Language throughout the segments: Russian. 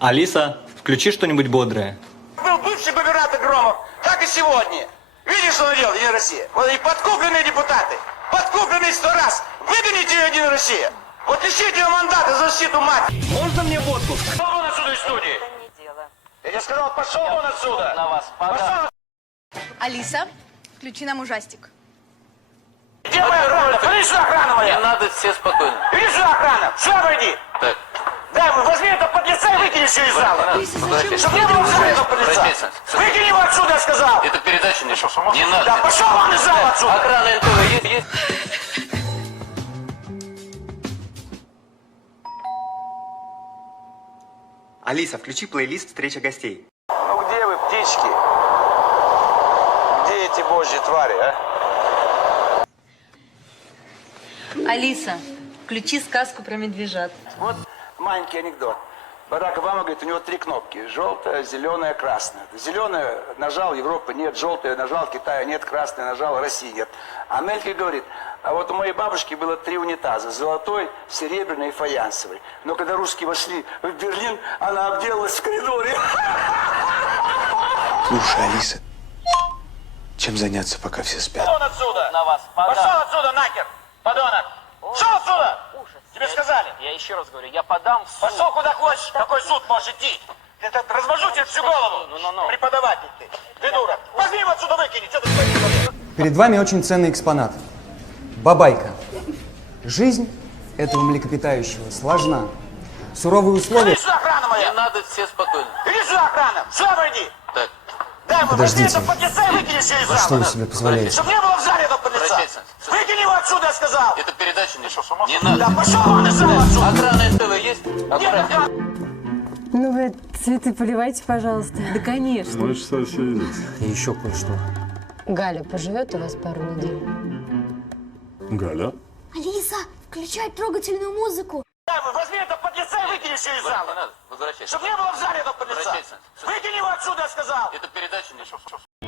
Алиса, включи что-нибудь бодрое. Был бывший губернатор Громов, как и сегодня. Видишь, что он делал, Единая Россия? Вот и подкупленные депутаты, подкупленные 100 раз. Выгоните ее, Единая Россия. Вот лишите ее мандата за защиту мать. Можно мне водку? Пошел вон отсюда из студии. Я тебе сказал, пошел вон отсюда. На вас Пошел. Алиса, включи нам ужастик. Где моя охрана? Иди сюда, охрана моя. Не надо, все спокойно. Иди сюда, охрана. Сюда войди. Так, Дай, возьми это подлеца и выкини все из зала. Чтобы не было в зале этого подлеца. Выкини его отсюда, я сказал. это передача не Не надо. Да, пошел вон из зала отсюда. Охрана НТВ есть? Алиса, включи плейлист «Встреча гостей». Ну где вы, птички? Где эти божьи твари, а? Алиса, включи сказку про медвежат. Вот маленький анекдот. Барак Обама говорит, у него 3 кнопки. Желтая, зеленая, красная. Зеленая нажал, Европы нет. Желтая нажал, Китая нет. Красная нажал, России нет. А Мельки говорит, а вот у моей бабушки было 3 унитаза. Золотой, серебряный и фаянсовый. Но когда русские вошли в Берлин, она обделалась в коридоре. Слушай, Алиса, чем заняться, пока все спят? Вон отсюда! На вас Пошел отсюда, нахер! Подонок! Шел отсюда! Тебе сказали! Я еще раз говорю, я подам в суд. Пошел куда хочешь! Какой суд можешь идти? Это размажу тебе всю голову! Преподаватель ты! Ты дура! Возьми его отсюда, выкини! Что ты творишь? Перед вами очень ценный экспонат. Бабайка. Жизнь этого млекопитающего сложна. Суровые условия... Иди сюда, охрана моя! Не надо, все спокойно. Иди сюда, охрана! Сюда войди! Так, Дай ему, возьми Подождите. это подлеца и выкини все из зала! Что вы себе позволяете? Чтобы не было в зале этого подлеца! Прощайте. Выкини его отсюда, я сказал! это передача не надо. Да пошел вон из зала отсюда! Охрана НТВ есть? Охрана. Ну вы цветы поливайте, пожалуйста. Да, конечно. Мы же соседи. И еще кое-что. Галя поживет у вас пару недель. Галя? Алиса, включай трогательную музыку. Дай ему, возьми это подлеца и выкини все из Не зала! надо, возвращайся. Чтобы не было в зале этого подлеца! Прощайте. Выкини его отсюда, я сказал! это передача не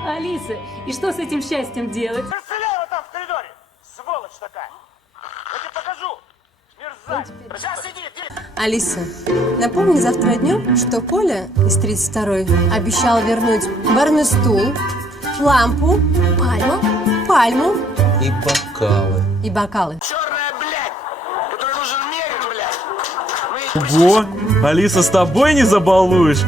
Алиса, и что с этим счастьем делать? Расстреляй его там в коридоре! Сволочь такая! Я тебе покажу! Мерзавец! Сейчас иди! Алиса, напомни завтра днем, что Коля из 32-й обещал вернуть барный стул, лампу, пальму И бокалы. и бокалы. Черная, блядь! Который нужен Мерин, блядь! Вы... Ого! Алиса, с тобой не забалуешь?